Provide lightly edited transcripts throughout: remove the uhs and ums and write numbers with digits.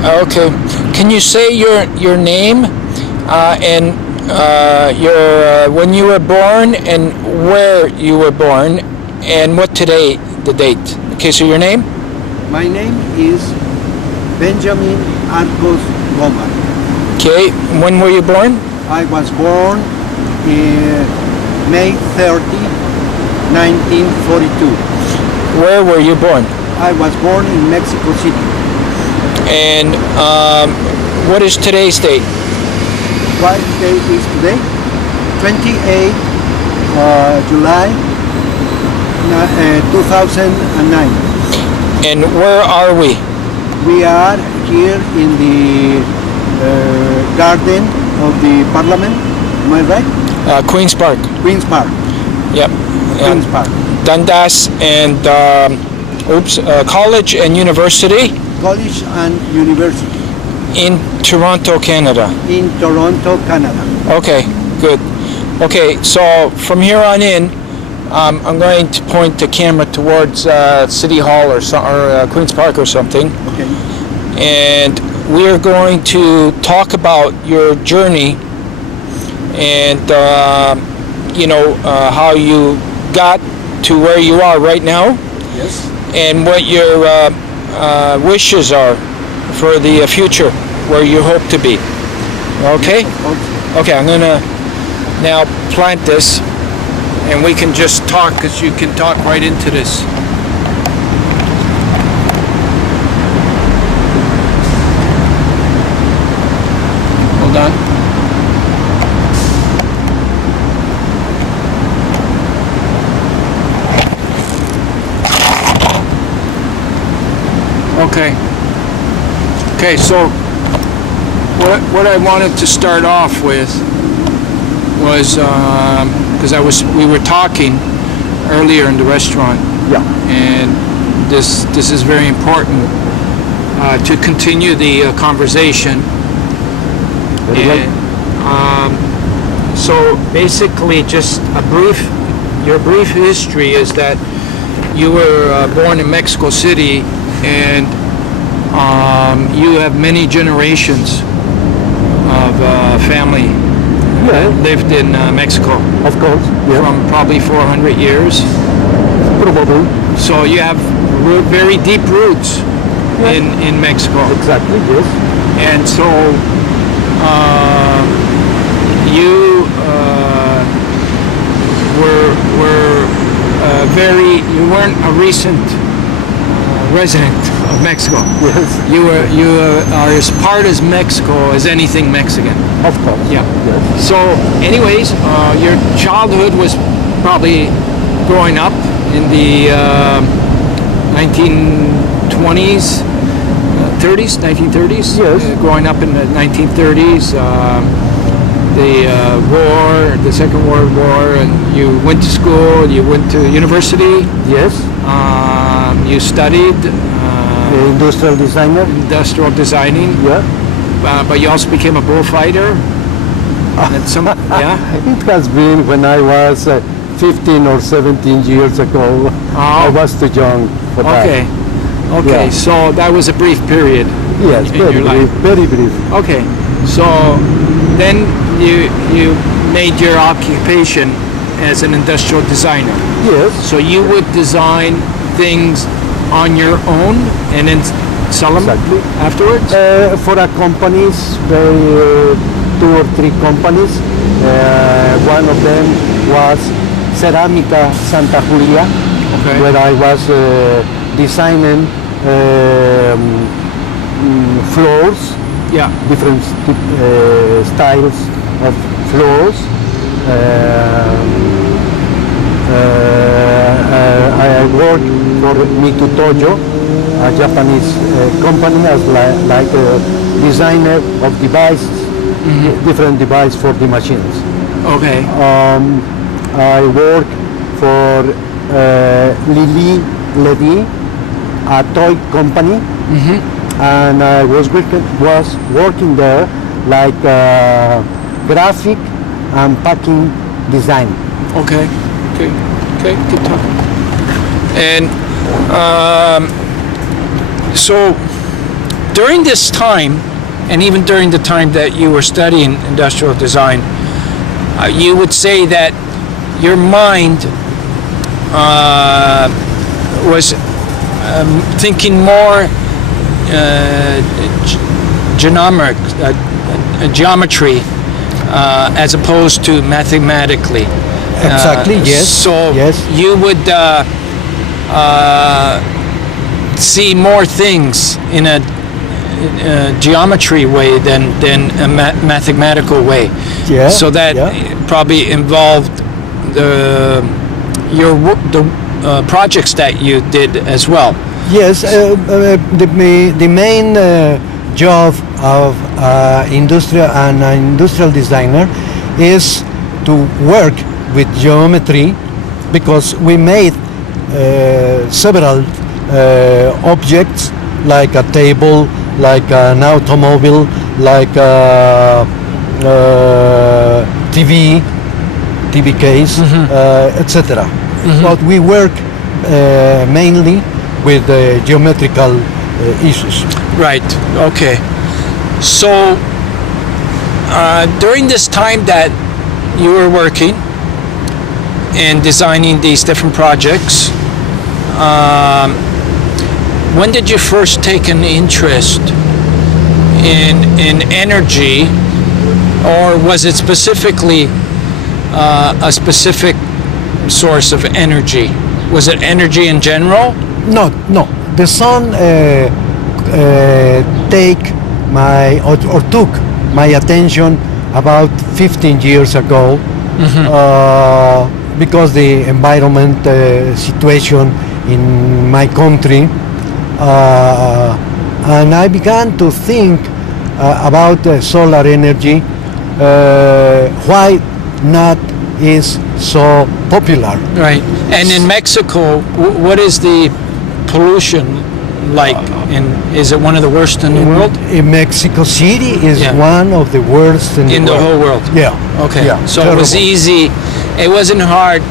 Okay. Can you say your name and your when you were born and where you were born and what today the date? Okay, so your name? My name is Benjamin Arcos Gomar. Okay. When were you born? I was born in May 30, 1942. Where were you born? I was born in Mexico City. And what is today's date? What day is today? 28 July 2009. And where are we? We are here in the garden of the Parliament. Am I right? Queen's Park. Queen's Park. Yep. Queen's Park. Dundas and College and University College and University. in Toronto, Canada. In Toronto, Canada. Okay, good. Okay, so from here on in, I'm going to point the camera towards City Hall or Queen's Park or something. Okay. And we are going to talk about your journey and how you got to where you are right now. Yes. And what your wishes are for the future, where you hope to be. Okay? Okay, I'm gonna now plant this and we can just talk, because you can talk right into this. Hold on. Okay. Okay, so what I wanted to start off with was because we were talking earlier in the restaurant. Yeah. And this is very important to continue the conversation. Very well. And, so basically, just your brief history is that you were born in Mexico City, and you have many generations of family lived in Mexico. Of course. Yeah. From probably 400 years. Probably. So you have very deep roots in Mexico. Exactly. Yes. And so you you weren't a recent resident of Mexico. Yes. You are as part as Mexico as anything Mexican. Of course. Yeah. Yes. So, anyways, your childhood was probably growing up in the 1920s, 30s, 1930s. Yes. Growing up in the 1930s, the Second World War, and you went to school. You went to university. Yes. You studied Industrial designer. industrial designing. Yeah. But you also became a bullfighter. Yeah. It has been when I was 15 or 17 years ago. I was too young for that. Okay. Yeah. So that was a brief period. Yes, in very your brief. life. Very brief. Okay. So then you made your occupation as an industrial designer. Yes. So you would design things on your own and then sell them afterwards? For a companies, 2 or 3 companies. One of them was Cerámica Santa Julia, where I was designing floors, different styles of floors. I worked for Mitu Toyo, a Japanese company, as like a designer of devices, different devices for the machines. Okay. I worked for Lili Ledy, a toy company, and I was working there like graphic and packing design. Okay, keep talking. And so during this time, and even during the time that you were studying industrial design, you would say that your mind was thinking more geometry as opposed to mathematically. Exactly. Yes. So yes. you would see more things in a geometry way than a mathematical way. Yeah. So that probably involved the projects that you did as well. Yes. The main job of industrial designer is to work with geometry, because we made several objects, like a table, like an automobile, like a TV case, etc. But we work mainly with geometrical issues. Right. Okay. So during this time that you were working and designing these different projects, when did you first take an interest in energy, or was it specifically a specific source of energy? Was it energy in general? No. The sun took my attention about 15 years ago, because the environment situation in my country, and I began to think about solar energy. Why not is so popular? Right. And in Mexico, what is the pollution like? And is it one of the worst in the world? In Mexico City is one of the worst in the whole world. Yeah. Okay. Yeah, so terrible. It was easy. It wasn't hard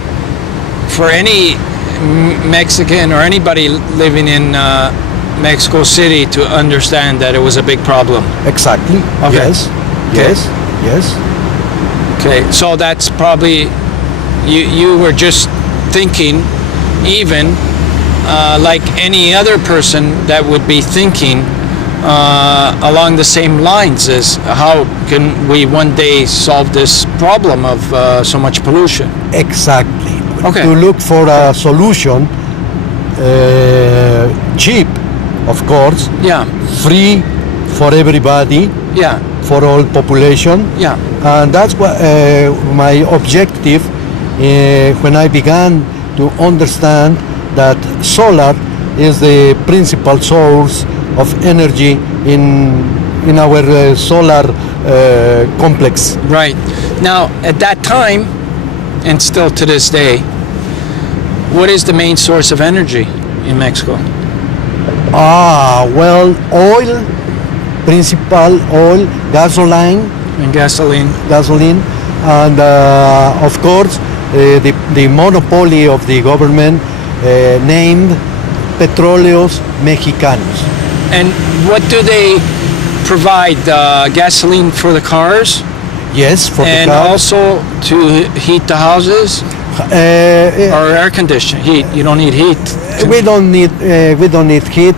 for any Mexican or anybody living in Mexico City to understand that it was a big problem. Exactly. Okay. Yes. Okay. So that's probably you were just thinking, even like any other person that would be thinking along the same lines as how can we one day solve this problem of so much pollution? Exactly. Okay. To look for a solution, cheap, of course. Yeah. Free for everybody. Yeah. For all population. Yeah. And that's what my objective when I began to understand that solar is the principal source of energy in our solar complex. Right. Now, at that time, and still to this day, what is the main source of energy in Mexico? Well, oil, principal oil, gasoline. And gasoline. And of course, the monopoly of the government named Petróleos Mexicanos. And what do they provide? Gasoline for the cars? Yes, for the cars. And also to heat the houses? Or air conditioning? Heat? You don't need heat? We don't need heat,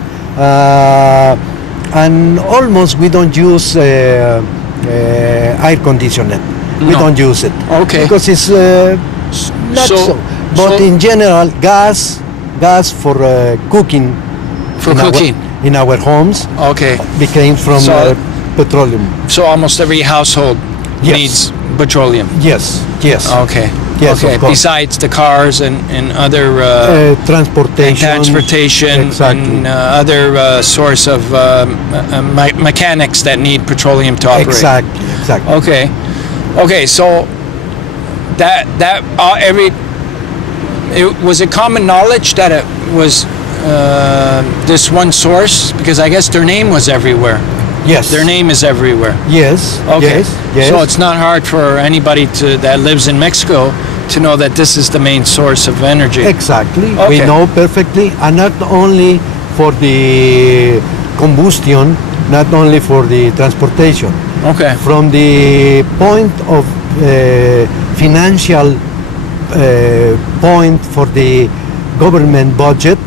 and almost we don't use air conditioner. We don't use it. Okay. Because it's not so. But in general, gas for cooking. For cooking. In our homes. Okay. Became from petroleum. So almost every household needs petroleum. Yes. Okay. Yes, okay. of course. Besides the cars and other transportation, exactly. and other source of mechanics that need petroleum to operate. Exactly. Okay. So was it common knowledge that it was this one source? Because I guess their name was everywhere. Yes. Their name is everywhere. Yes. Okay. Yes. So it's not hard for anybody that lives in Mexico to know that this is the main source of energy. Exactly. Okay. We know perfectly, and not only for the combustion not only for the transportation. Okay. From the point of financial point for the government budget,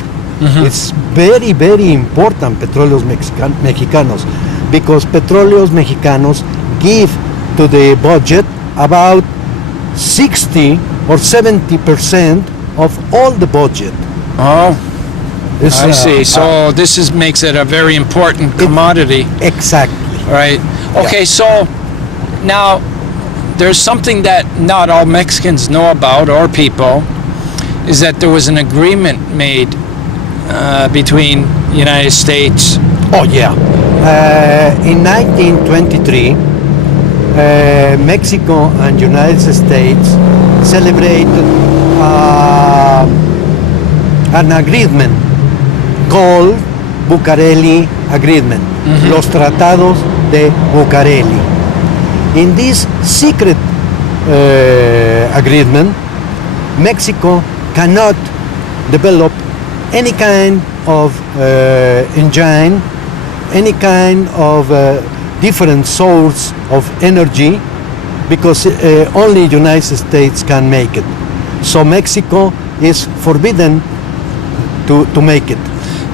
it's very, very important, Petróleos Mexicanos, because Petróleos Mexicanos give to the budget about 60 or 70% of all the budget. Oh, It's, I see. So this makes it a very important commodity. Exactly. Right. Okay, so now there's something that not all Mexicans know about, or people, is that there was an agreement made between United States. Oh yeah. In 1923, Mexico and United States celebrated an agreement called Bucareli Agreement, Los Tratados de Bucareli. In this secret agreement, Mexico cannot develop any kind of engine, any kind of different source of energy, because only United States can make it. So Mexico is forbidden to make it.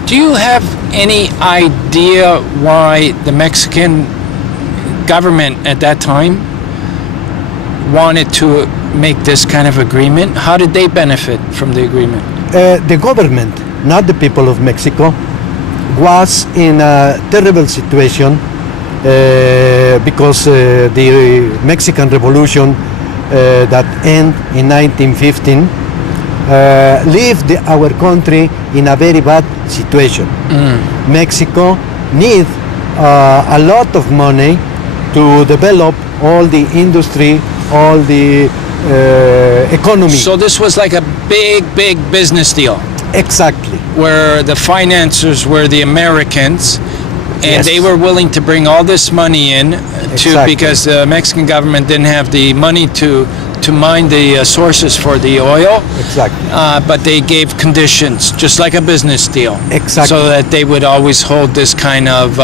Do you have any idea why the Mexican government at that time wanted to make this kind of agreement? How did they benefit from the agreement? The government, not the people of Mexico, was in a terrible situation because the Mexican Revolution that ended in 1915 left our country in a very bad situation. Mexico needs a lot of money to develop all the industry, all the economy. So this was like a big business deal. Exactly. Where the financiers were the Americans, and Yes. they were willing to bring all this money in Exactly. because the Mexican government didn't have the money to mine the sources for the oil. Exactly. But they gave conditions, just like a business deal. Exactly. So that they would always hold this kind of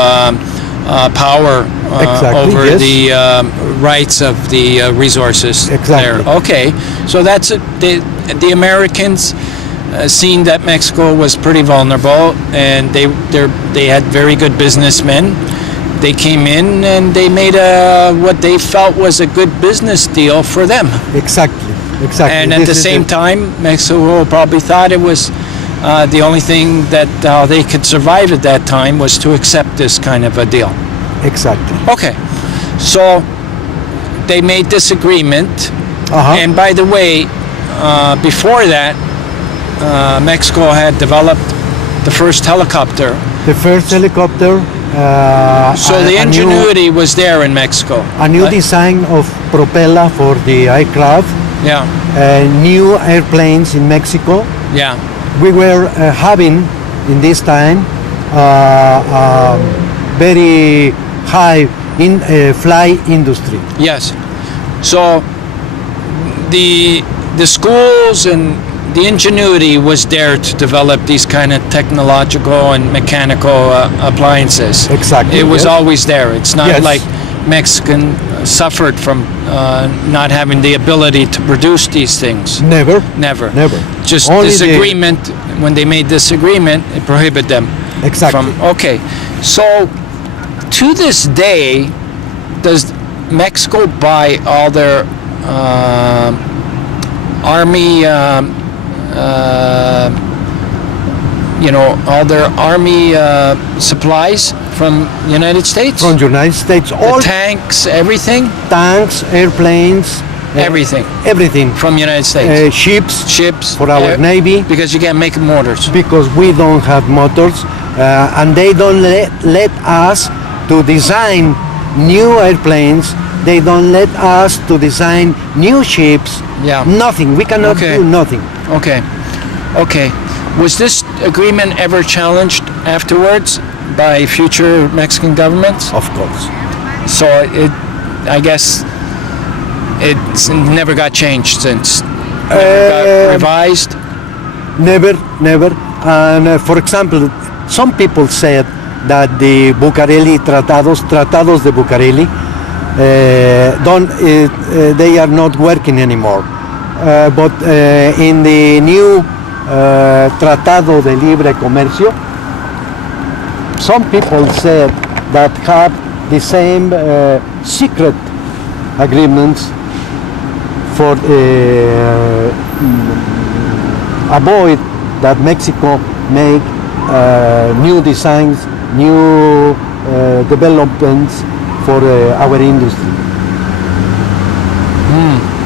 power Exactly, over yes. the rights of the resources Exactly. there. Okay, so that's it. The Americans, seeing that Mexico was pretty vulnerable and they had very good businessmen, they came in and they made what they felt was a good business deal for them. Exactly. Exactly. And at This the is same time, Mexico probably thought it was the only thing that they could survive at that time was to accept this kind of a deal. Exactly. Okay, so they made this agreement. And by the way, before that, Mexico had developed the first helicopter. The first helicopter. So the ingenuity was there in Mexico. A new design of propeller for the aircraft. Yeah, New airplanes in Mexico. yeah. We were having in this time very high in fly industry. Yes. So the schools and the ingenuity was there to develop these kind of technological and mechanical appliances. Exactly. It was yes. always there. It's not Yes. like Mexican suffered from not having the ability to produce these things. Never. Never. Never. Just Only this the- agreement, when they made this agreement, it prohibited them Exactly. from. Okay. So to this day, does Mexico buy all their army, all their army supplies from United States? From United States, The all tanks, everything? tanks, airplanes, Everything everything. from United States. Ships Ships. for our Navy, Because you can't make motors. because we don't have motors, and they don't let us to design new airplanes. They don't let us to design new ships. Yeah. Nothing. We cannot Okay. do nothing. Okay. Okay. Was this agreement ever challenged afterwards by future Mexican governments? Of course. So I guess it's never got changed since. Never got revised. Never. And for example, some people said that the Bucareli tratados de Bucareli, they are not working anymore. But in the new Tratado de Libre Comercio, some people said that have the same secret agreements for avoid that Mexico make new designs, new developments for our industry.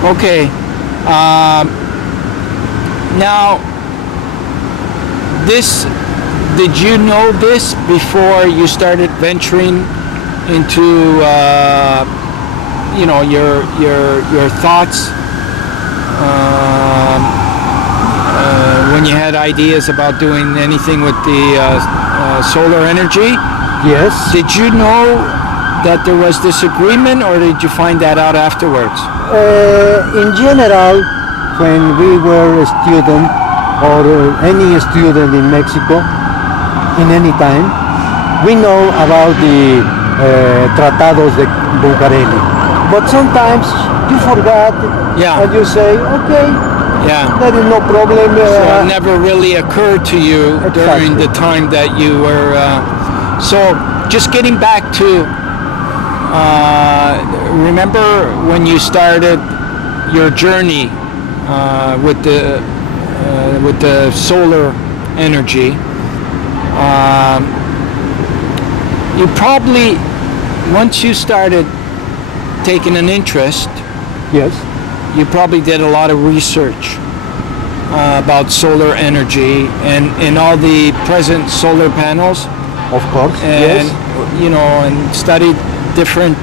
Okay. Now, did you know this before you started venturing into, your thoughts when you had ideas about doing anything with the solar energy? Yes. Did you know that there was this agreement, or did you find that out afterwards? In general, when we were a student, or any student in Mexico, in any time, we know about the Tratados de Bucareli. But sometimes you forgot, Yeah. and you say, okay, Yeah. there is no problem. So it never really occurred to you during Exactly. the time that you were. So just getting back to, remember when you started your journey with the solar energy? You probably, once you started taking an interest, Yes, you probably did a lot of research about solar energy and all the present solar panels, of course. and Yes, and studied different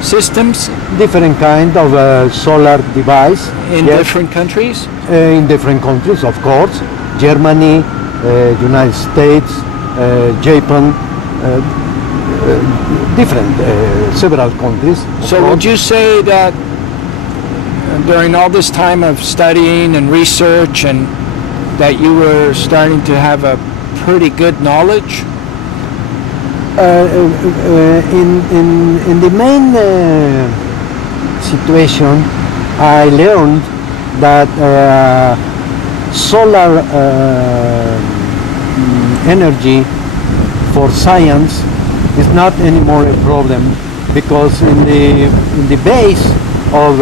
systems different kind of solar device. in Yes. different countries. In different countries, of course. Germany, United States, Japan, different, several countries. of So course. would you say that during all this time of studying and research, and that you were starting to have a pretty good knowledge? In the main situation, I learned that solar energy for science is not anymore a problem, because in the base of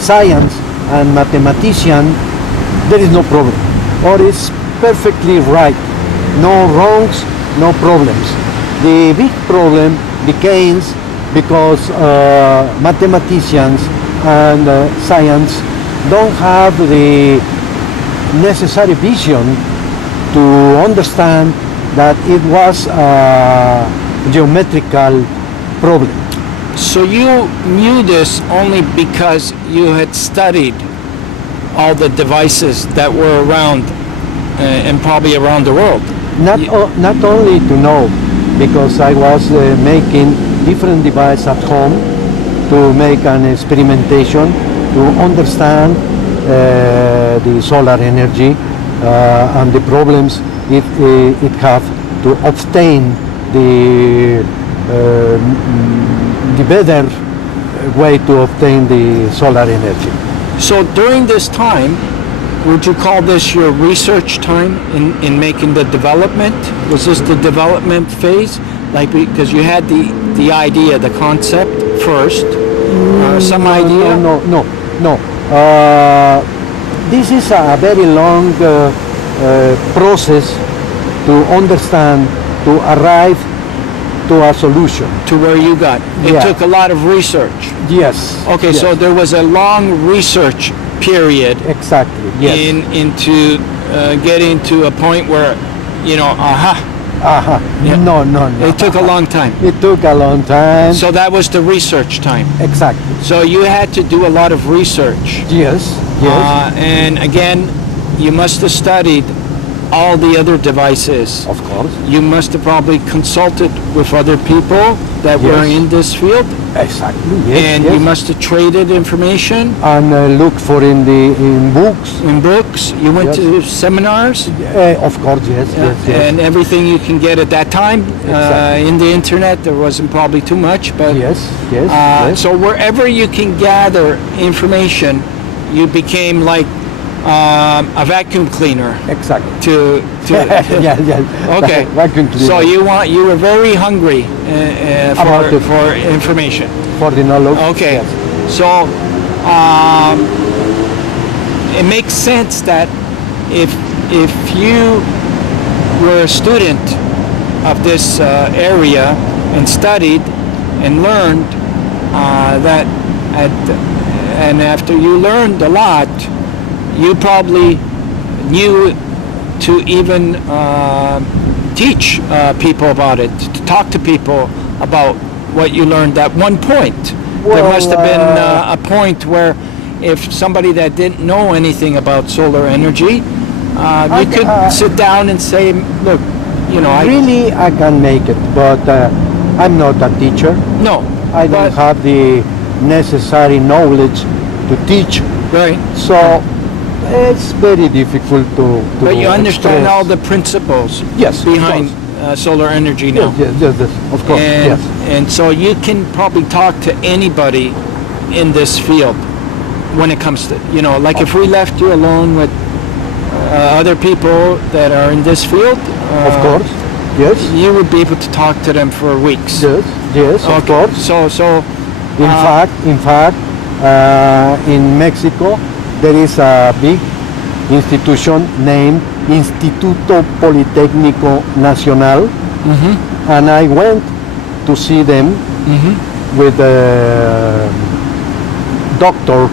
science and mathematician there is no problem, or it's perfectly right, no wrongs, no problems. The big problem becomes because mathematicians and science don't have the necessary vision to understand that it was a geometrical problem. So you knew this only because you had studied all the devices that were around and probably around the world. Not only to know, because I was making different devices at home to make an experimentation to understand the solar energy and the problems it have to obtain the better way to obtain the solar energy. So during this time, would you call this your research time in making the development? Was this the development phase? Like, because you had the idea, the concept first, some idea? No. This is a very long process to understand, to arrive to a solution. To where you got. It Yeah. took a lot of research. Yes. Okay, yes. so there was a long research period Exactly. Yes. into getting to a point where, Yeah. No. it took a long time. It took a long time. So that was the research time. Exactly. So you had to do a lot of research. Yes. And again, you must have studied all the other devices. Of course. You must have probably consulted with other people that were Yes. in this field, Exactly. Yes. and yes. you must have traded information And look for in books. in books. You went Yes. to seminars, Of course. Yes. Yes. Yes. and everything you can get at that time. Exactly. In the internet, there wasn't probably too much, but yes. Yes. Yes. so wherever you can gather information, you became like a vacuum cleaner. Exactly. To yeah. Yeah. Okay. Vacuum cleaner. So you were very hungry About the- for information. for the knowledge. Okay. Yes. So it makes sense that if you were a student of this area and studied and learned and after you learned a lot, you probably knew to even teach people about it, to talk to people about what you learned at one point. There Well, must have been a point where if somebody that didn't know anything about solar energy, you could sit down and say, look, you know, Really, I can make it, but I'm not a teacher. no, I don't but- have the necessary knowledge to teach. right, So it's very difficult to but you understand express. all the principles Yes, of behind solar energy now. Yes, yes, yes, of course. And, Yes. and so you can probably talk to anybody in this field when it comes to, you know, like if we left you alone with other people that are in this field, Of course. Yes. you would be able to talk to them for weeks. Yes. Yes. Of Okay. course. So In fact, in Mexico, there is a big institution named Instituto Politécnico Nacional, and I went to see them with Dr.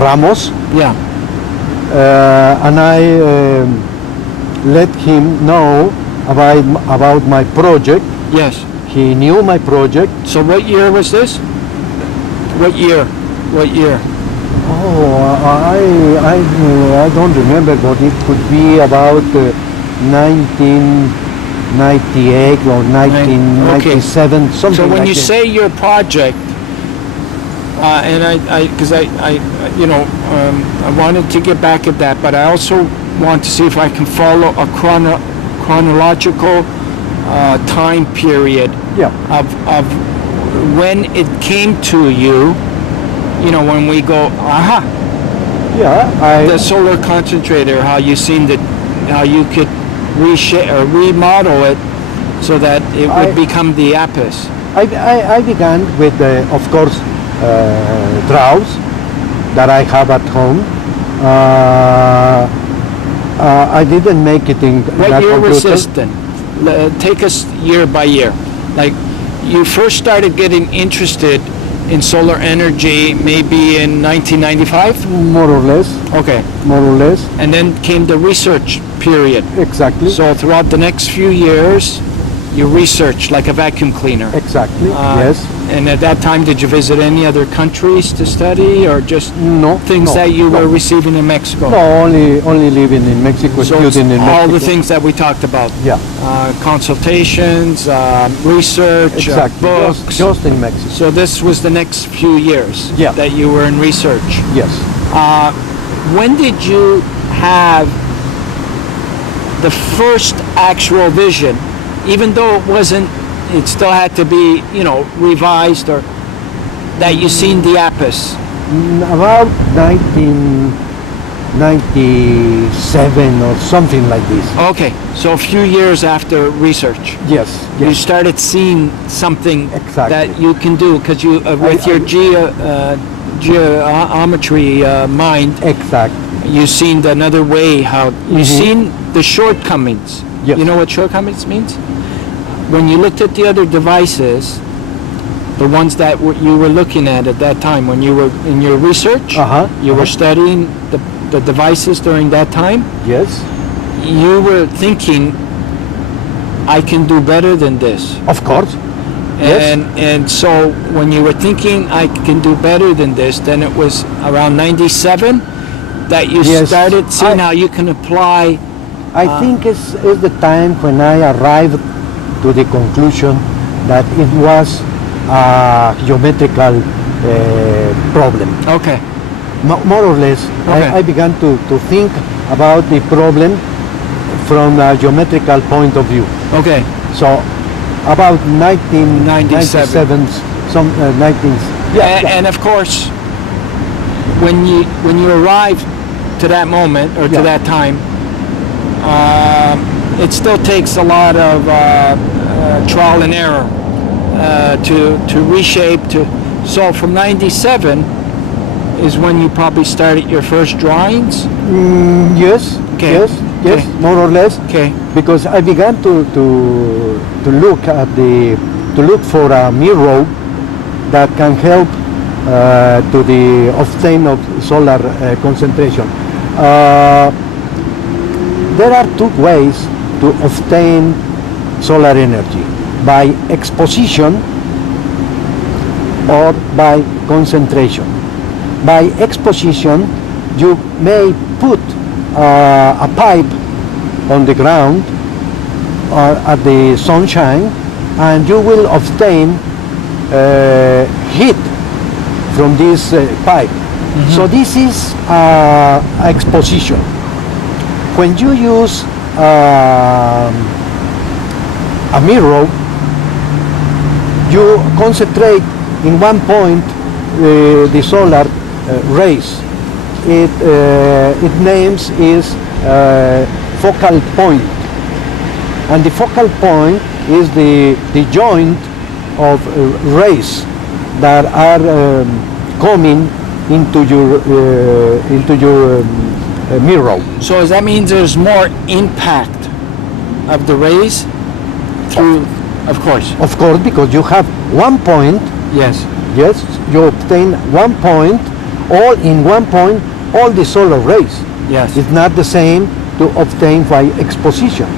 Ramos, yeah, and I let him know about my project. yes. He knew my project. So what year was this? What year? What year? Oh, I don't remember, but it could be about 1998 or 1997, something So when like you that. say your project, and because I wanted to get back at that, but I also want to see if I can follow a chronological time period Yeah. of when it came to you. You know, when we go, aha, Yeah, the solar concentrator, how you seen that, how you could remodel it so that it would become the APIS. I began with, of course, draws that I have at home. I didn't make it in What that year was computer. this then? Take us year by year. Like, you first started getting interested in solar energy maybe in 1995? More or less, Okay. more or less, And then came the research period. exactly. So throughout the next few years, you researched like a vacuum cleaner. Exactly, yes. And at that time, did you visit any other countries to study, or just No, things no, that you no. were receiving in Mexico? No, only living in Mexico, So it's studying in Mexico. all the things that we talked about. Yeah, Consultations, research, exactly. books. Just in Mexico. So this was the next few years Yeah. that you were in research. Yes. When did you have the first actual vision, even though it wasn't, it still had to be, you know, revised, or that you seen the APIS? About 1997 or something like this. Okay, so a few years after research, Yes, you yes. started seeing something Exactly. that you can do, because you, with your geometry mind, Exactly. you seen another way how you seen the shortcomings. Yes. You know what shortcomings means? When you looked at the other devices, the ones that you were looking at that time, when you were in your research, you were studying the devices during that time, Yes, you were thinking, I can do better than this. of course. Yes. And so when you were thinking, I can do better than this, then it was around 97 that you Yes, started seeing I- how you can apply I think it's the time when I arrived to the conclusion that it was a geometrical problem. Okay. More or less, Okay. I began to think about the problem from a geometrical point of view. Okay. So, about 1997, some 19. And of course, when you arrive to that moment or to that time, it still takes a lot of trial and error to reshape. So from '97 is when you probably started your first drawings. Yes. Okay. Yes. Yes. Okay. More or less. Okay. Because I began to look at to look for a mirror that can help to the obtain of solar concentration. There are two ways to obtain solar energy: by exposition or by concentration. By exposition, you may put a pipe on the ground or at the sunshine, and you will obtain heat from this pipe. So this is exposition. When you use a mirror, you concentrate in one point the solar rays. Its names is focal point, and the focal point is the joint of rays that are coming into your mirror. So does that mean there's more impact of the rays through? Of course. Of course, because you have one point. Yes. Yes, you obtain one point, all in one point, all the solar rays. Yes. It's not the same to obtain by exposition.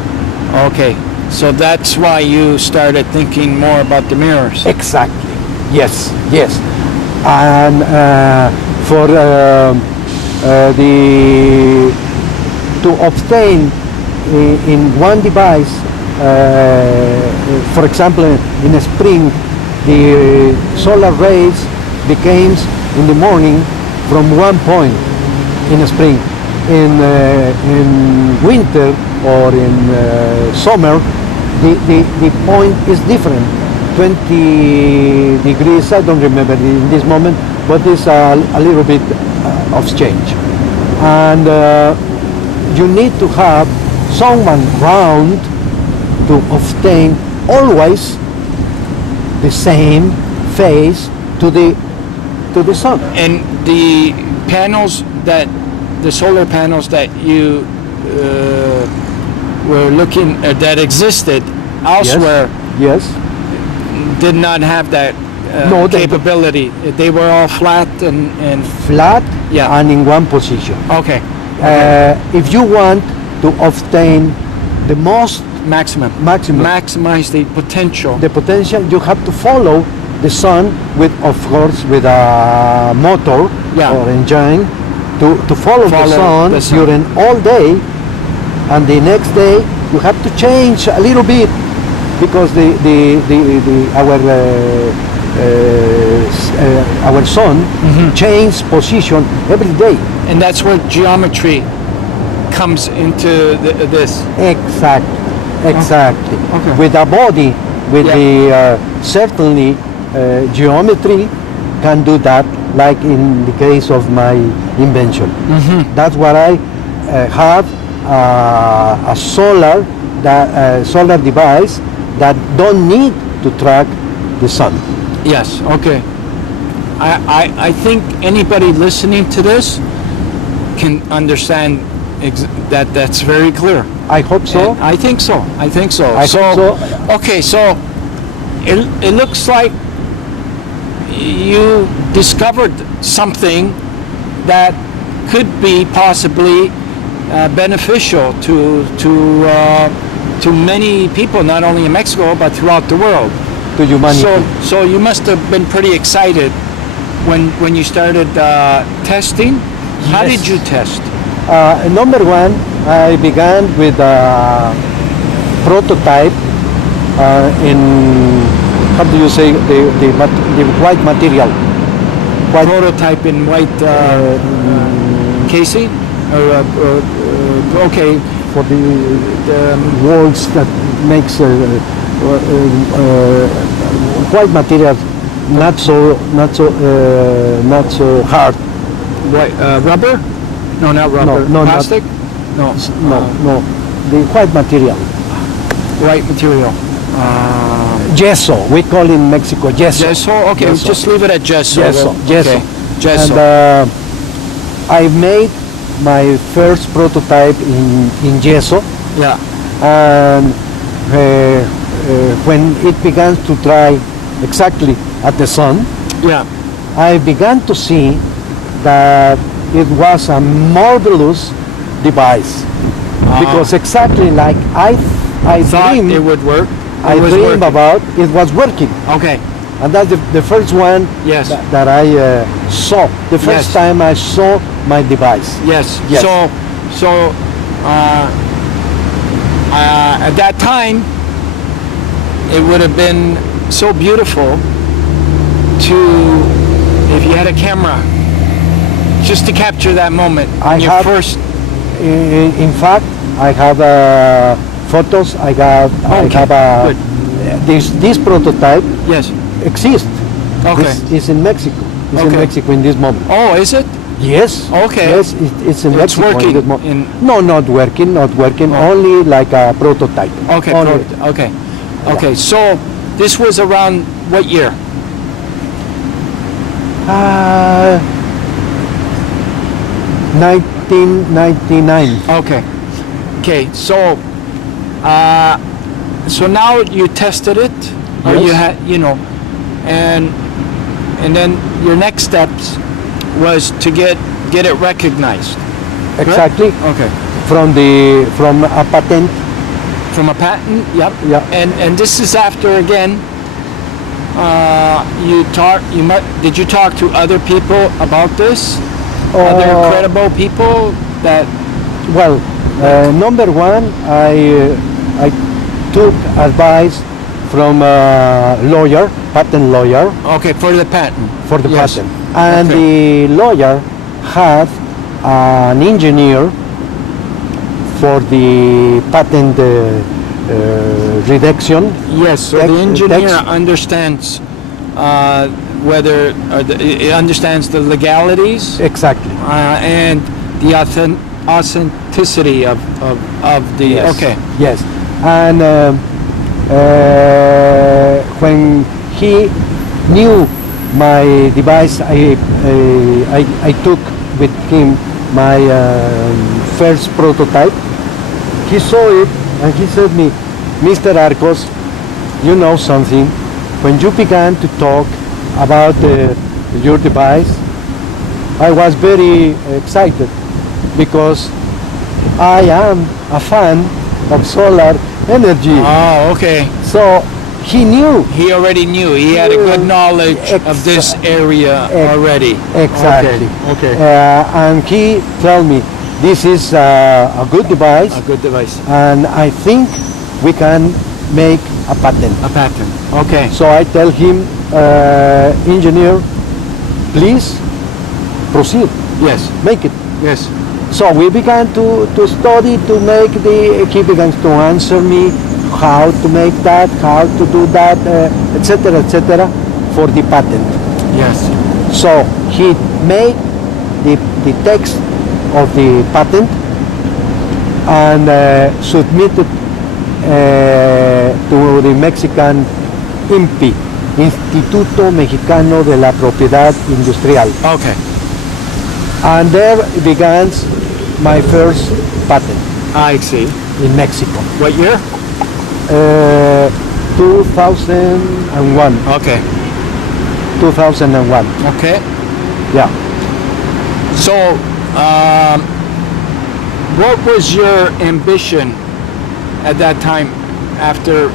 Okay. So that's why you started thinking more about the mirrors. Exactly. Yes. Yes. And for to obtain in one device, for example, in a spring, the solar rays becomes in the morning from one point in a spring. In winter or in summer, the point is different. 20 degrees, I don't remember in this moment, but it's a little bit of change. And you need to have someone round to obtain always the same phase to the sun. And the panels the solar panels that you were looking that existed elsewhere. Yes. Did not have that No, capability. They were all flat and Flat, Yeah. and in one position. okay. If you want to obtain the most Maximum. Maximize the potential. the potential, you have to follow the sun with, of course, with a motor Yeah. or engine to follow the sun the sun. during all day, and the next day you have to change a little bit because our sun change position every day. And that's where geometry comes into this. Exactly. Okay. With a body, with Yeah. the certainly geometry can do that, like in the case of my invention. That's what I have a solar device that don't need to track the sun. Yes. Okay. I think anybody listening to this can understand that's very clear. I hope so. And I think so. I think so. I hope so. Okay, so it looks like you discovered something that could be possibly beneficial to many people, not only in Mexico but throughout the world. To humanity. So you must have been pretty excited when you started testing. How Yes. did you test? Number one, I began with a prototype in, how do you say, the white material. White, Prototype in white casing? Okay. for the walls that makes white material, not so hard. White rubber? No, not rubber. No, not- Plastic? No. No, the white material. White material. Gesso, we call in Mexico gesso. Gesso? Okay, Gesso. just leave it at gesso. Gesso, Okay. gesso. Gesso. And I made my first prototype in gesso, yeah. and when it began to dry exactly at the sun, Yeah. I began to see that it was a marvelous device, because exactly like I Thought dreamed, it would work. I It was dreamed working. about, it was working. Okay. And that's the first one Yes. that I saw. The first Yes. time I saw my device. Yes. Yes. So at that time, it would have been so beautiful to, if you had a camera, just to capture that moment. I your have- first. In fact, I have photos. I have Good. this prototype Yes. exists. Okay. This is in Mexico. It's in Okay. Mexico in this moment. Oh, is it? Yes. Okay. Yes, it's in It's Mexico working in this moment. in- No, not working. Oh. Only like a prototype. Okay. Only. Okay. Okay. So this was around what year? 1999. Okay. Okay. So so now you tested it, or you Yes. had, and then your next steps was to get it recognized. correct? Exactly. Okay. From a patent. From a patent. Yep. Yeah. And this is after again. Did you talk to other people about this? Other credible people that. Well, number one, I took advice from a lawyer, patent lawyer, Okay, for the patent. for the Yes. patent. And Okay. the lawyer had an engineer for the patent redaction. Yes, so Text- the engineer text- understands whether it understands the legalities Exactly. and the authenticity of the. Yes. Okay. Yes. And when he knew my device, I took with him my first prototype. He saw it and he said me, Mr. Arcos, you know something. When you began to talk about your device, I was very excited because I am a fan of solar energy. Oh, okay. So he knew He already knew. He had a good knowledge of this area already. exactly. Okay. And he told me this is a good device, A good device. and I think we can make a patent. A patent. Okay. So I tell him, engineer, please proceed, Yes. make it. Yes. So we began to study to make he began to answer me how to make that, how to do that, etc., for the patent. Yes. So he made the text of the patent and submitted to the Mexican INPI, Instituto Mexicano de la Propiedad Industrial. Okay. And there began my first patent I see. in Mexico. What year? 2001. Okay. 2001. Okay. Yeah. So, what was your ambition at that time? After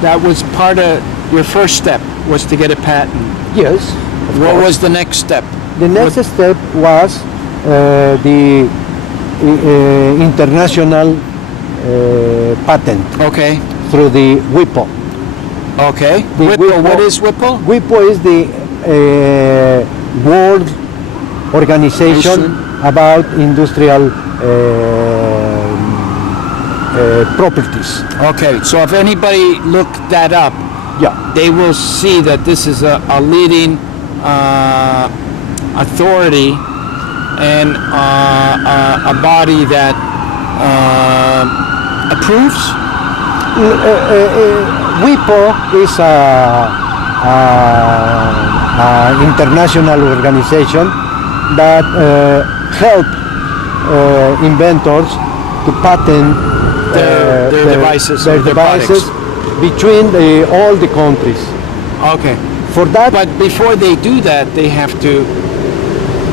that was part of your first step, was to get a patent. Yes. of What course. was the next step? The next step was the international patent Okay. through the WIPO. Okay. The Whipple. What WIPO is Whipple? WIPO is the World Organization about industrial properties. Okay. So if anybody looked that up, Yeah. they will see that this is a leading authority and a body that approves. WIPO is a international organization that help inventors to patent Their devices, their their devices between all the countries. Okay. For that, But before they do that, they have to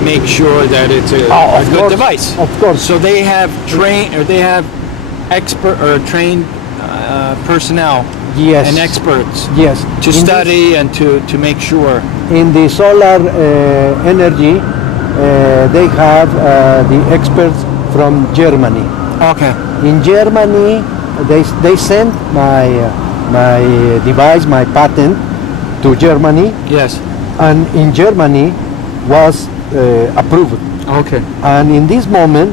make sure that it's a of good course, device. of course. So they have expert or trained personnel Yes. and experts yes, to In study and to make sure. in the solar energy, they have the experts from Germany. Okay. In Germany, they sent my device, my patent, to Germany, Yes. and in Germany was approved. Okay. And in this moment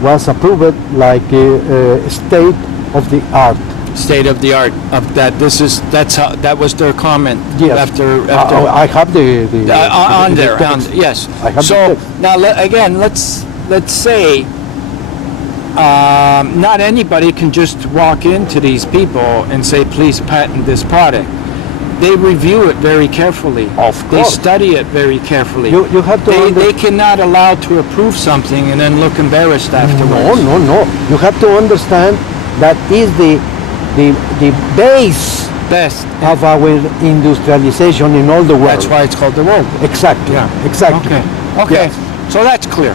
was approved like state of the art. State of the art of that. That was their comment. Yes. After I have the on there. text. Yes. I have the So text. now again, let's say not anybody can just walk into these people and say, please patent this product. They review it very carefully. Of They course. study it very carefully. You have to They cannot allow to approve something and then look embarrassed afterwards. No. You have to understand that is the base Best. of our industrialization in all the world. That's why it's called the world. Exactly. Exactly. Okay. Okay. Yes. So that's clear.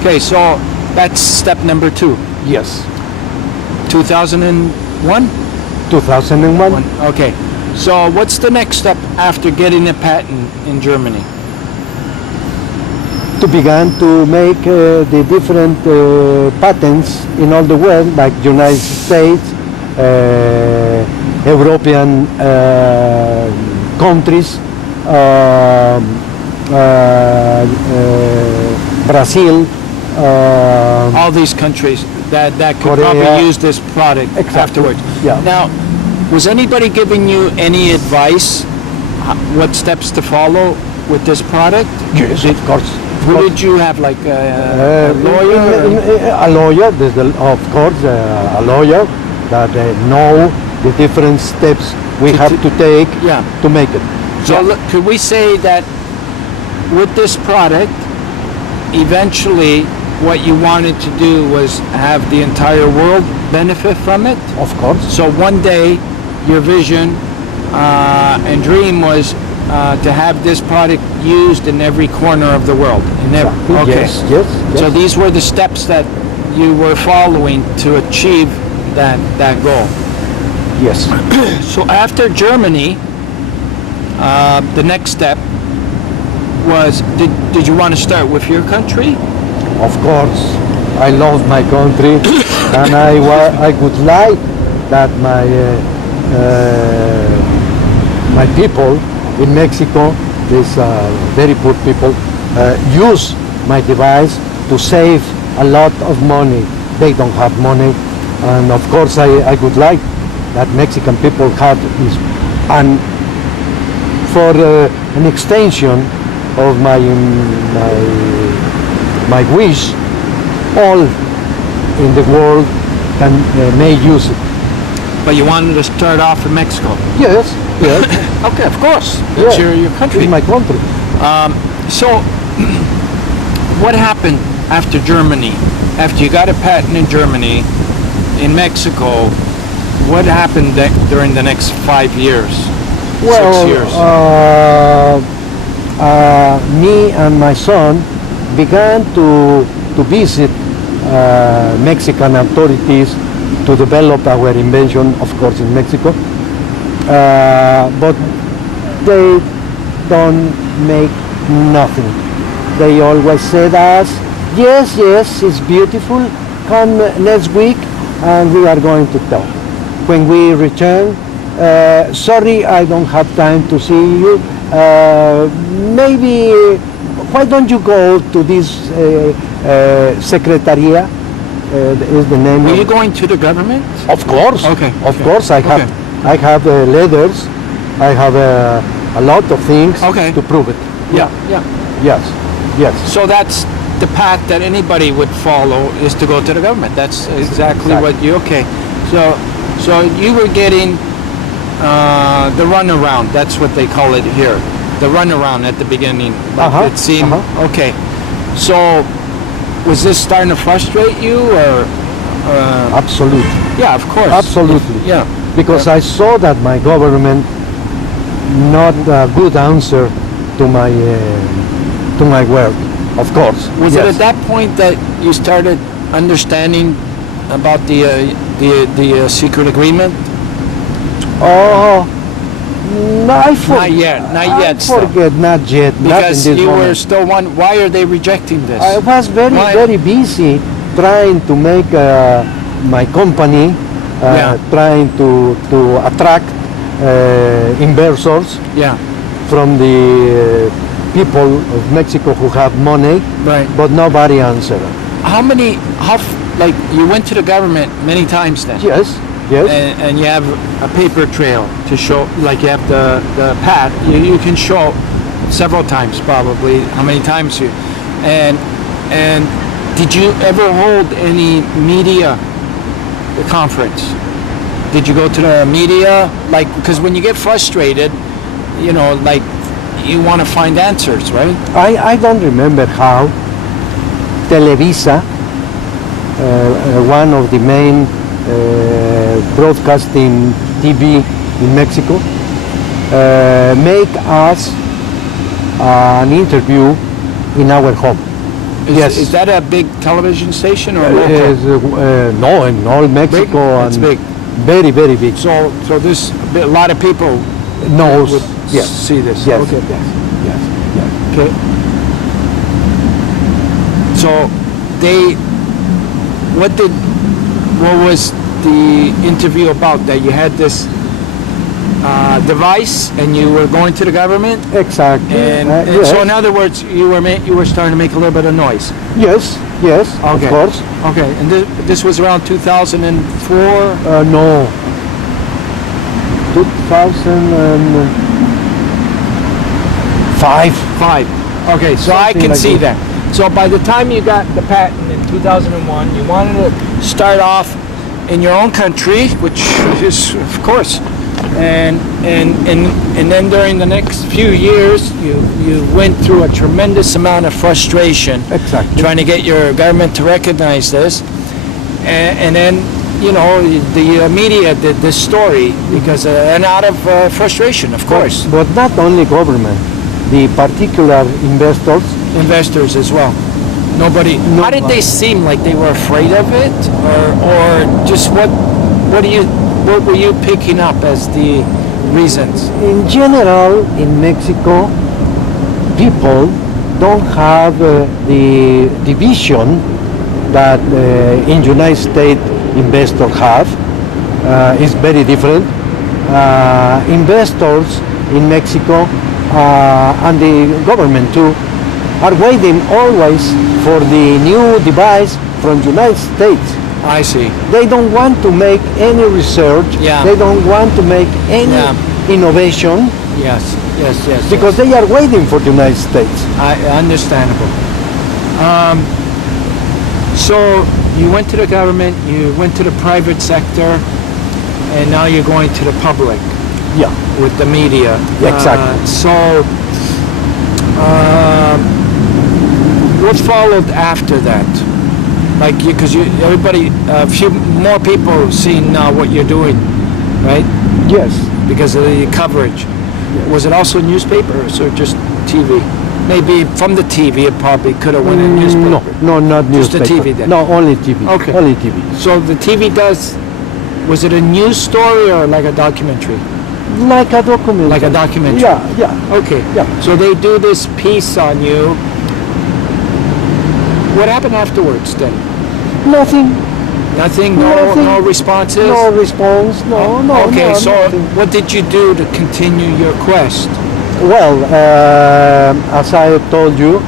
Okay. So that's step number 2. Yes. 2001. 2001. Okay. So what's the next step after getting a patent in Germany? To begin to make the different patents in all the world, like United States, European countries, Brazil, All these countries that could Korea. probably use this product Exactly. afterwards. Yeah. Now, was anybody giving you any advice what steps to follow with this product? yes, of course. Who did you have, like a lawyer? A lawyer, there's of course a lawyer that know the different steps we have to take Yeah. to make it. So could we say that with this product, eventually what you wanted to do was have the entire world benefit from it? Of course. So one day, your vision and dream was to have this product used in every corner of the world. Okay. Yes. So these were the steps that you were following to achieve that goal. Yes. So after Germany, the next step was, did you want to start with your country? Of course, I love my country, and I would like that my people in Mexico, these very poor people, use my device to save a lot of money. They don't have money, and of course I would like that Mexican people have this, and for an extension of my wish, all in the world may use it. But you wanted to start off in Mexico. Yes. Okay, of course. That's Yeah. your country. In my country. So, what happened after Germany? After you got a patent in Germany, in Mexico, what happened during the next 5 years? 6 years? Me and my son began to visit Mexican authorities to develop our invention, of course, in Mexico. But they don't make nothing. They always said us Yes, yes, it's beautiful. Come next week and we are going to talk. When we return, sorry I don't have time to see you. Maybe, why don't you go to this secretaria? Is the name. Are you going to the government? Of course. Okay. Of course, I have letters. I have a lot of things to prove it. Yeah. Yes. Yes. So that's the path that anybody would follow, is to go to the government. That's exactly what you. Okay. So you were getting the runaround. That's what they call it here. The runaround at the beginning. Like it seemed okay. So was this starting to frustrate you, or? Absolutely. Yeah, of course. Absolutely. Yeah. Because I saw that my government not a good answer to my work. Of course. Was it at that point that you started understanding about the secret agreement? Oh, no, I forget. Not yet. Forget, not yet. Because not in this you moment. were still wondering, why are they rejecting this? I was very busy trying to make my company, trying to attract investors from the people of Mexico who have money, but nobody answered. Like you went to the government many times then? Yes. And you have a paper trail to show, like you have the path. You can show several times probably how many times you, and did you ever hold any media conference? Did you go to the media? Like, because when you get frustrated, you know, like you want to find answers, right? I don't remember how Televisa, one of the main broadcasting TV in Mexico, make us an interview in our home. Is that a big television station or local? No, in all Mexico. It's big. Very, very big. So this a lot of people knows. Yes. See this. Yes. Okay. Yes. Okay. So what was the interview about? That you had this device and you were going to the government? Exactly. And yes. so in other words, you were starting to make a little bit of noise. Yes, Okay. of course. Okay, and this was around 2004? No. 2005. Okay, so I can see that. So by the time you got the patent in 2001, you wanted to start off in your own country, which is, of course, and then during the next few years, you went through a tremendous amount of frustration, trying to get your government to recognize this, and then you know the media did this story because and out of frustration, of course. But not only government, the particular investors as well. Nobody. How did they seem? Like they were afraid of it, or just what were you picking up as the reasons? In general, in Mexico, people don't have the division that in United States investors have. It's very different. Investors in Mexico and the government too are waiting always for the new device from United States. I see. They don't want to make any research. Yeah. They don't want to make any innovation. Yes. Because they are waiting for the United States. Understandable. So you went to the government, you went to the private sector, and now you're going to the public. Yeah. With the media. Exactly. What followed after that? Like, because everybody, a few more people seeing now what you're doing, right? Yes. Because of the coverage. Yes. Was it also newspapers or just TV? Maybe from the TV it probably could have went in newspaper. No, not newspaper. Just the TV then? No, only TV. Okay. Only TV. So the TV was it a news story or like a documentary? Like a documentary. Like a documentary? Yeah. Okay. Yeah. So they do this piece on you, what happened afterwards then? Nothing. Nothing? Nothing. No responses? No response. No. Okay, no, so nothing. what did you do to continue your quest? Well, as I told you,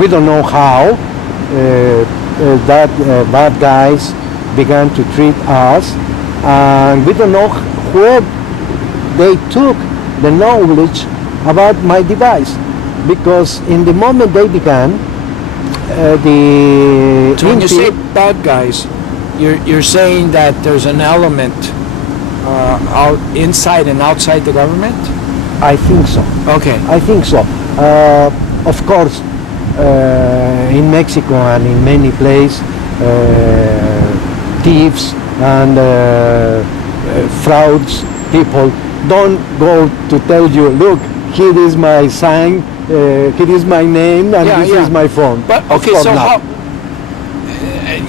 we don't know how that bad guys began to treat us, and we don't know where they took the knowledge about my device, because in the moment they began, the So when you say bad guys, you're saying that there's an element out inside and outside the government? I think so. Okay. I think so. Of course, in Mexico and in many places, thieves and frauds people don't go to tell you, look, here is my sign, here is my name, and this is my phone. But Of okay, course so not.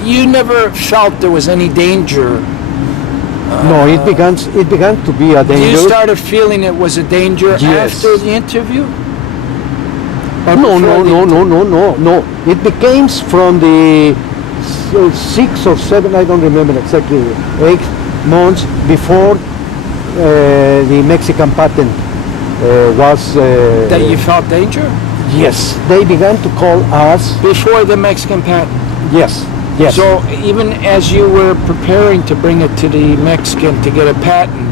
you never felt there was any danger? No, it began to be a danger. You started feeling it was a danger Yes. after the interview? Or No, before the no. It became from the 6 or 7, I don't remember exactly, 8 months before the Mexican patent was... that you felt danger? Yes, they began to call us. Before the Mexican patent? Yes. So even as you were preparing to bring it to the Mexican to get a patent,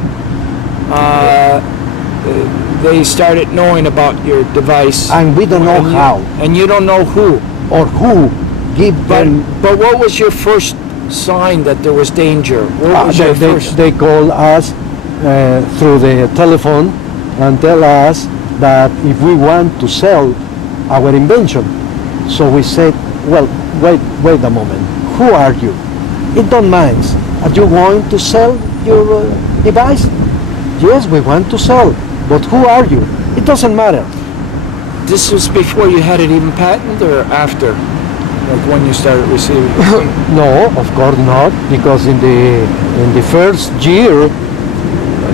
they started knowing about your device. And we don't know how. And you don't know who. Or who give them... But what was your first sign that there was danger? What was your first? They call us through the telephone and tell us that if we want to sell our invention. So we said, well, wait a moment. Who are you? It don't mind. Are you going to sell your device? Yes, we want to sell. But who are you? It doesn't matter. This was before you had it even patented or after? Like when you started receiving? No, of course not, because in the first year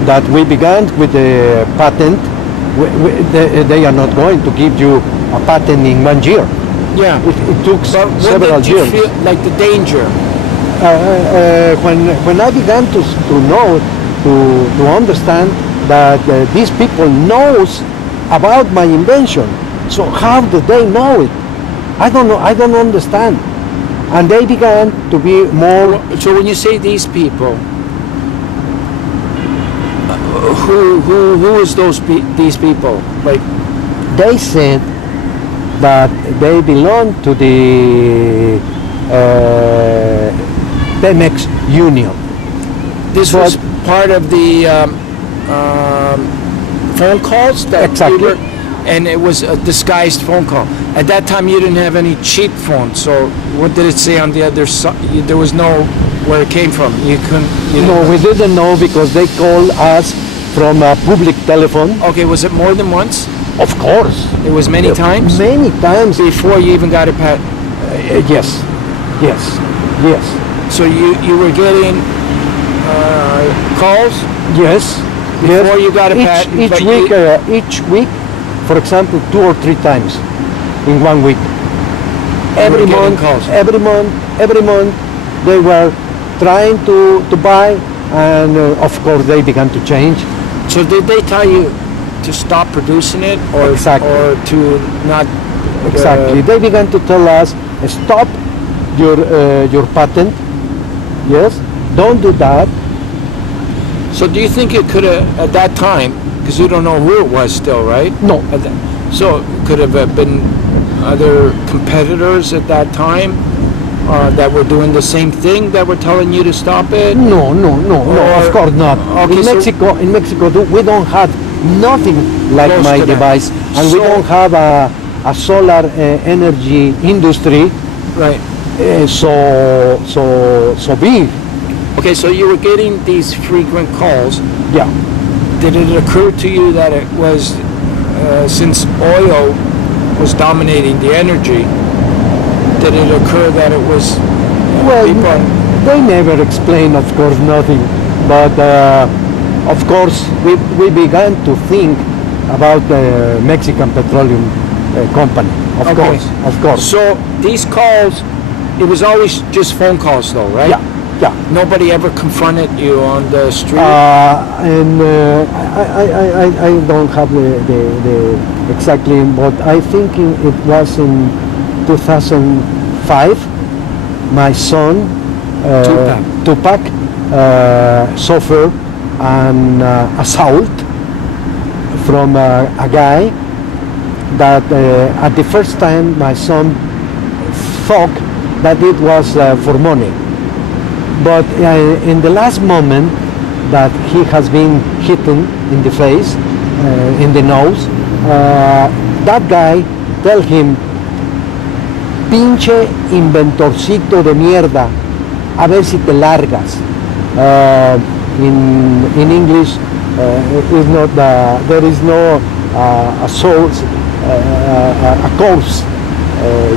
that we began with the patent, they are not going to give you a patent in 1 year. Yeah. It took But several when did you years. feel like the danger? When I began to know, to understand that these people knows about my invention, so how do they know it? I don't know. I don't understand. And they began to be more. So when you say these people, who is these people? Like They said that they belong to the Pemex Union. this was part of the phone calls that Exactly. you were, and it was a disguised phone call. At that time, you didn't have any cheap phones. So what did it say on the other side? There was no where it came from. You couldn't. No, we didn't know because they called us from a public telephone. Okay, was it more than once? Of course. It was many times Many times. before you even got a patent. Yes. So you were getting calls Yes. before you got a patent. Each but week, each week, for example, 2 or 3 times in 1 week. Every getting month, calls. every month, they were trying to buy, and of course they began to change. So did they tell you to stop producing it, or Exactly. or to not? Exactly. They began to tell us, stop your patent. Yes. Don't do that. So do you think it could have at that time, because you don't know who it was still, right? No. So could have been other competitors at that time that were doing the same thing that were telling you to stop it? No. Or- Of course not. Okay, In Mexico, we don't have nothing like Close my to that. device, and we So- don't have a solar energy industry Right. so big. Okay, so you were getting these frequent calls. Yeah. Did it occur to you that it was, since oil was dominating the energy, did it occur that it was Well, people? they never explain, of course, nothing. But of course, we began to think about the Mexican petroleum company. Of course. So these calls, it was always just phone calls though, right? Yeah. Nobody ever confronted you on the street? And I don't have the exactly, but I think it was in 2005. My son, Tupac, suffered an assault from a guy that at the first time my son thought that it was for money. But in the last moment that he has been hitten in the face, in the nose, that guy tell him, pinche inventorcito de mierda, a ver si te largas. In English, is not there is no a source, a coarse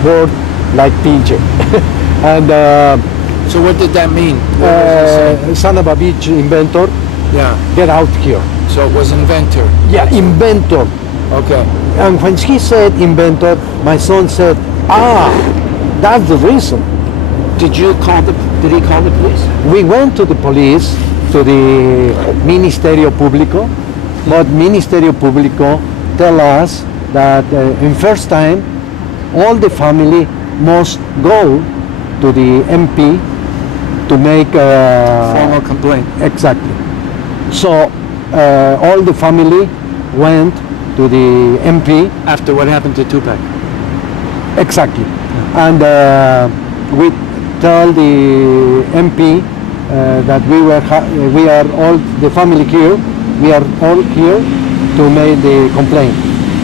word like pinche. And so what did that mean? Son of a bitch, inventor. Yeah. Get out here. So it was inventor. Yeah, inventor. Okay. And when he said inventor, my son said, that's the reason. Did he call the police? We went to the police, to the Ministerio Público, but Ministerio Público tell us that in first time, all the family must go to the MP to make a formal complaint. Exactly. So all the family went to the MP. After what happened to Tupac? Exactly. And we tell the MP that we are all the family here. We are all here to make the complaint.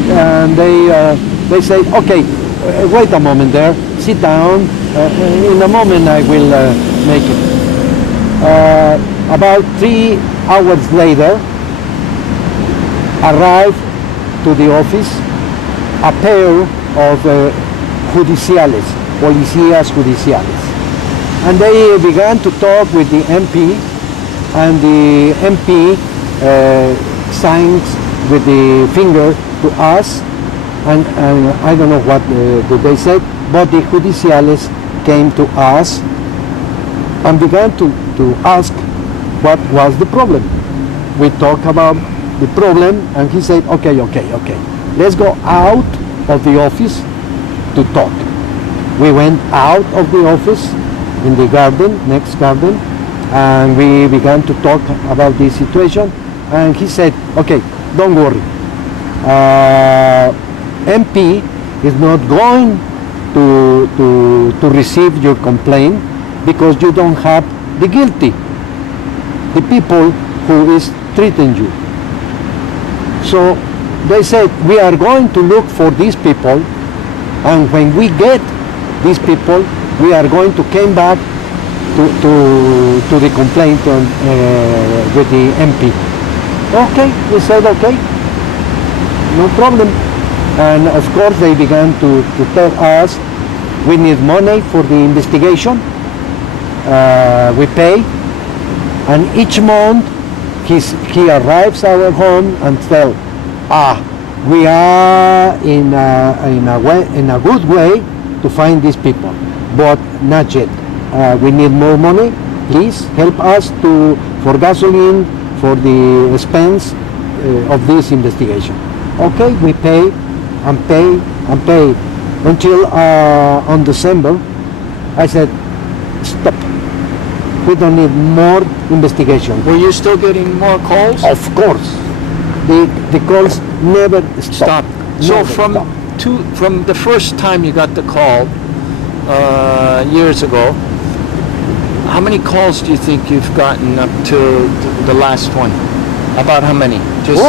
And they say, okay, wait a moment there. Sit down. In a moment I will make it. About 3 hours later, arrived to the office a pair of judiciales, policías judiciales. And they began to talk with the MP, and the MP signs with the finger to us, and I don't know what they said, but the judiciales came to us and began to ask what was the problem. We talked about the problem, and he said, okay, let's go out of the office to talk. We went out of the office in the garden, next garden, and we began to talk about this situation, and he said, okay, don't worry. MP is not going to receive your complaint because you don't have the guilty, the people who is treating you. So they said, we are going to look for these people, and when we get these people, we are going to come back to the complaint with the MP. Okay, we said okay, no problem. And of course they began to tell us we need money for the investigation. We pay, and each month he arrives at our home and tell, we are in a good way to find these people, but not yet. We need more money. Please help us for gasoline, for the expense of this investigation. Okay, we pay and pay and pay until on December I said, stop. We don't need more investigation. Were you still getting more calls? Of course. The calls never stopped. So from the first time you got the call years ago, how many calls do you think you've gotten up to the last one? About how many? Just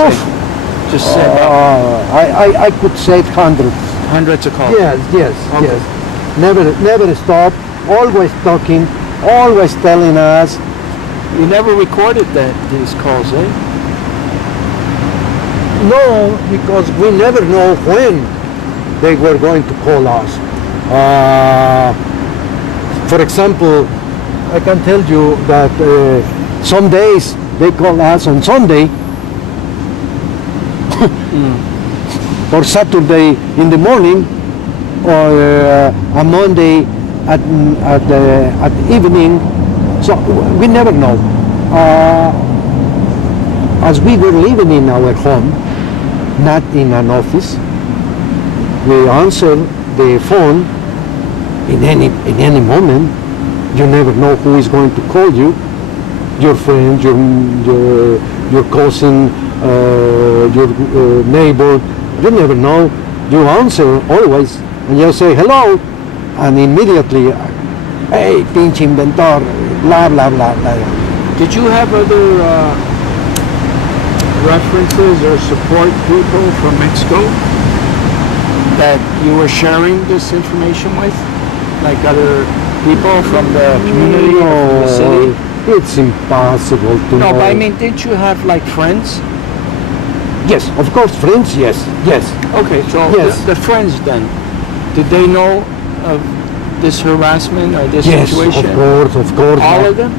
say about. I could say hundreds. Hundreds of calls? Yes. Okay. Yes. Never stop. Always talking. Always telling us. You never recorded these calls, eh? No, because we never know when they were going to call us. For example, I can tell you that some days they call us on Sunday. or Saturday in the morning, or a Monday at evening. So we never know. As we were living in our home, not in an office, we answer the phone in any moment. You never know who is going to call you. Your friend, your cousin, your neighbor. You never know. You answer always, and you say hello, and immediately, hey, pinche inventor, blah blah blah blah. Did you have other references or support people from Mexico that you were sharing this information with? Like other people from the community or from the city? It's impossible to know. No, but I mean, didn't you have like friends? Yes, of course, friends, yes. Okay, so Yes. the friends then, did they know of this harassment or this Yes, situation? of course. All of them?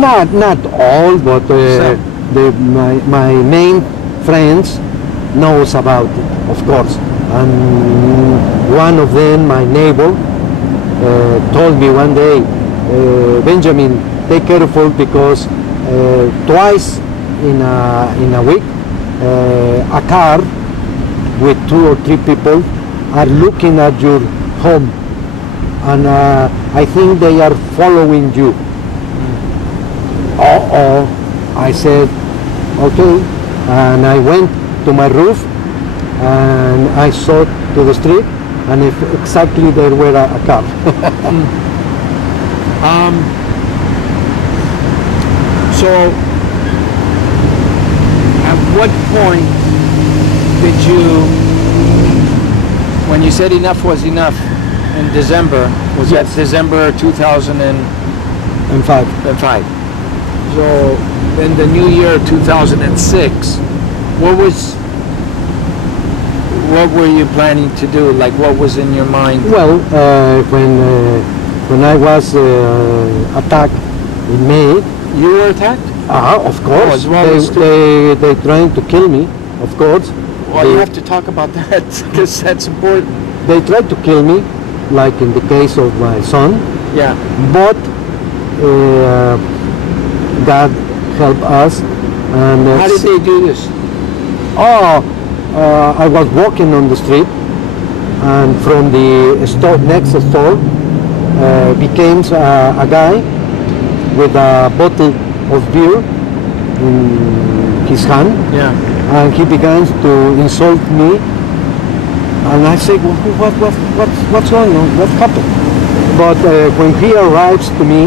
Not all, but my main friends knows about it, of course. And one of them, my neighbor, told me one day, Benjamin, take careful because twice in a week, a car with 2 or 3 people are looking at your home, and I think they are following you. I said, okay, and I went to my roof and I saw to the street, and exactly there were a car. So, at what point did you, when you said enough was enough in December, was Yes. that December 2005? In fact, So, in the new year 2006, what were you planning to do? Like, what was in your mind? well, when I was attacked in May, You were attacked? of course, as well as they trying to kill me, of course. Well, you have to talk about that because that's important. They tried to kill me, like in the case of my son, Yeah. but God helped us. And How did they do this? I was walking on the street, and from the store, next store became a guy with a bottle of beer in his hand, Yeah. and he began to insult me. And I said, what's going on? What happened? But when he arrives to me,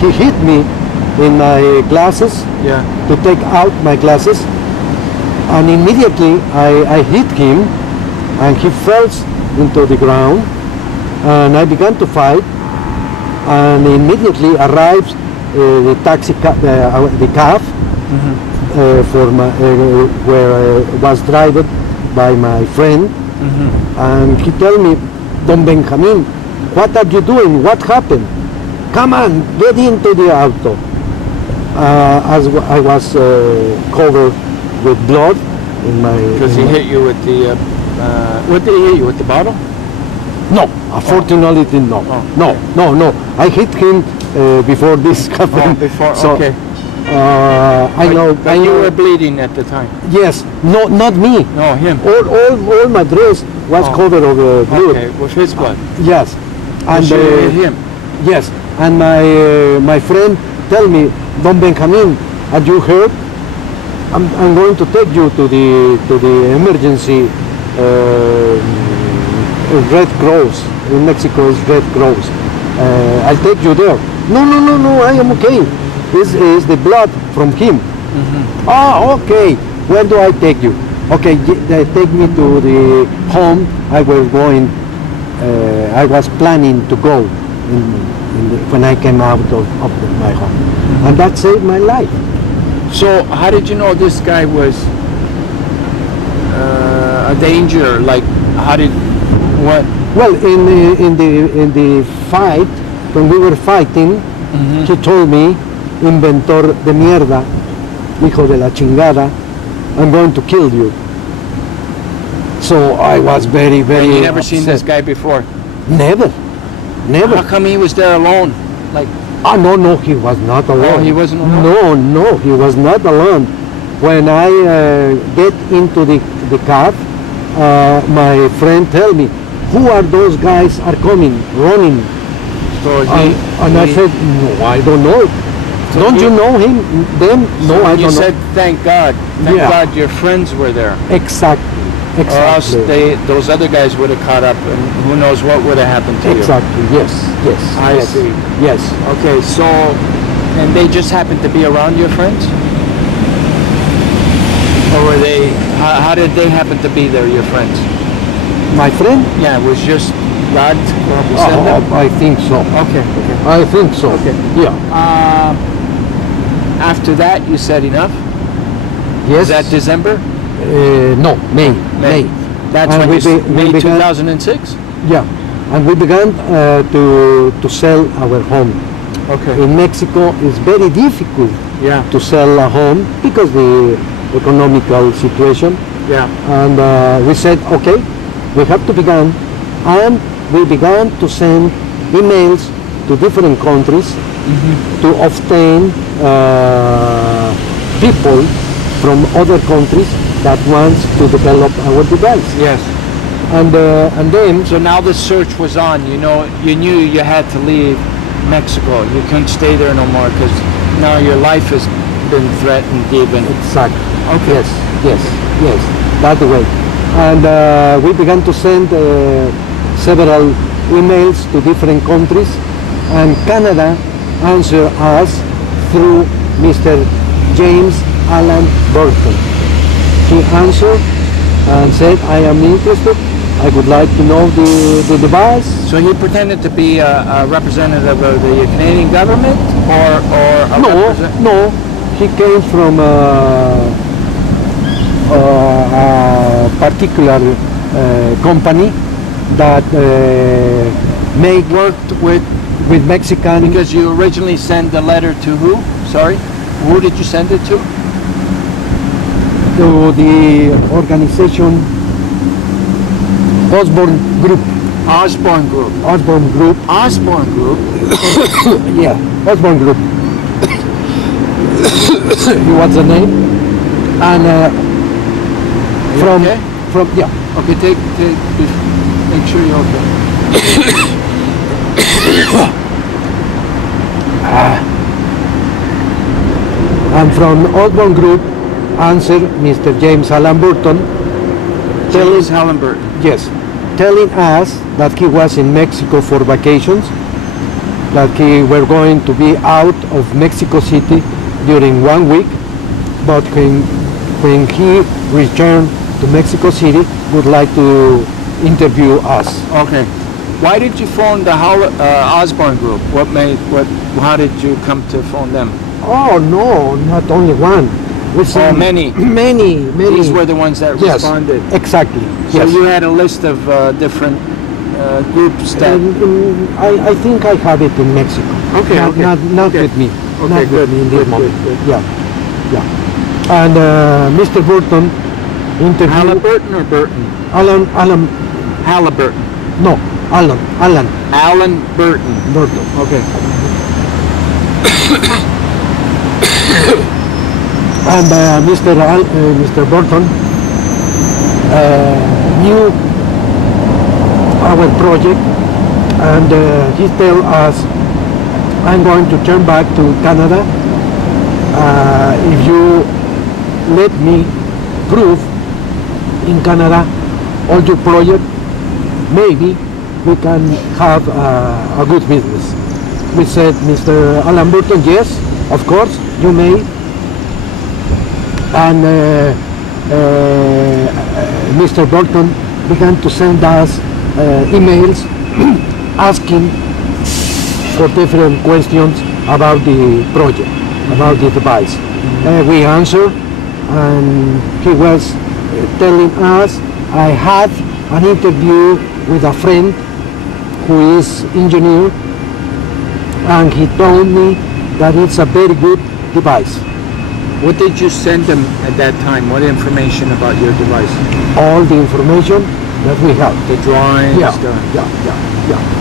he hit me in my glasses Yeah. to take out my glasses, and immediately I hit him, and he fell into the ground, and I began to fight, and immediately arrives the taxi the cab for my where I was driven by my friend, and he told me, Don Benjamin, what are you doing? What happened? Come on, get into the auto. As I was covered with blood in my... Because he hit you with the, what did he hit you, with the bottle? No, unfortunately no. Oh. No. I hit him before this happened. Before, So, okay. I know. But you were bleeding at the time? Yes, no, not me. No, him. All my dress was Oh. covered of blood. Okay, with his blood. Yes, and You hit him. yes, and my friend tell me, Don Benjamin, are you hurt? I'm going to take you to the emergency Red Cross. In Mexico is Red Cross. I'll take you there. No, I am okay. This is the blood from him. Okay, where do I take you? Okay, they take me to the home I was going. I was planning to go when I came out of my home, and that saved my life. So, how did you know this guy was a danger? Like, how did, what? Well, in the fight, when we were fighting, he told me, "Inventor de mierda, hijo de la chingada, I'm going to kill you." So I was very, very And you never seen this upset. guy before? Never. How come he was there alone? Like, No, he was not alone. he wasn't alone? No, he was not alone. When I get into the car, my friend tell me, who are those guys are coming, running? so And I said, no, I don't know. So Don't you you- know him? Them? No, I you don't said, thank God. Thank Yeah. God your friends were there. know. Exactly. Or else Exactly. those other guys would have caught up, and who knows what would have happened to you. Exactly. Yes. Yes. I yes. see. Yes. Okay, so, and they just happened to be around your friends? Or were they, how did they happen to be there, your friends? My friend? Yeah, it was just God who sent them? I think so. Okay, okay. I think so. Okay. Yeah. After that, you said enough? Yes. Is that December? No, May. May. That's And when we you, be- we May began- 2006? Yeah. And we began to sell our home. Okay. In Mexico, it's very difficult Yeah, to sell a home because the economical situation. yeah. And we said, okay, we have to begin. And we began to send emails to different countries to obtain people from other countries that wants to develop our device. Yes. And then, So now the search was on. You knew you had to leave Mexico. You couldn't stay there no more because now your life has been threatened even. exactly. Okay. Yes, that way. And we began to send several emails to different countries, and Canada answered us through Mr. James Alan Burton. He answered and said, I am interested. I would like to know the device. So he pretended to be a representative of the Canadian government, or a No, he came from a particular company that worked with, with Mexican. because you originally sent the letter to who? Sorry, who did you send it to? To the organization Osborne Group. Osborne Group. Osborne Group. Osborne Group. Yeah, Osborne Group. What's the name? And You from okay? yeah. Okay, make sure you're okay. And from Osborne Group answered Mr. James Alan Burton, James Hallenberg. yes, telling us that he was in Mexico for vacations, that he were going to be out of Mexico City during 1 week, but when he returned to Mexico City, would like to interview us. Okay. Why did you phone the Osborne Group? How did you come to phone them? Oh no, not only one. We sent many. Many. These were the ones that Yes, responded. exactly. So Yes. you had a list of different groups that. I think I have it in Mexico. Okay, Not, okay. not Okay. with me. Okay, Not good, with me in this good, moment. good. Yeah. And Mr. Burton interviewed Halliburton or Burton? Alan. Halliburton. No, Alan. Alan Burton. Burton. Okay. And Mr. Burton knew our project, and he tell us, I'm going to turn back to Canada if you let me prove in Canada all your project, maybe we can have a good business. We said, Mr. Alan Burton, yes, of course, you may. And Mr. Burton began to send us emails asking for different questions about the project, about the device. We answered, and he was telling us, I had an interview with a friend who is engineer, and he told me that it's a very good device. What did you send them at that time? What information about your device? All the information that we have. The drawings? Yeah, the- yeah.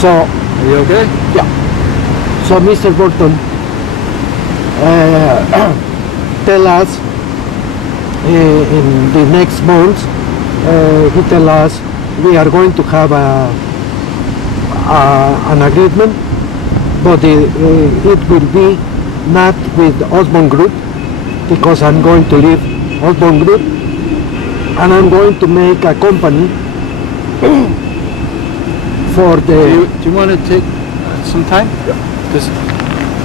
So, Are you okay? yeah. So Mr. Burton tell us in the next month, he tell us we are going to have an agreement, but it will be not with Osborne Group, because I'm going to leave Osborne Group and I'm going to make a company for the... Do you want to take some time? Yeah. Because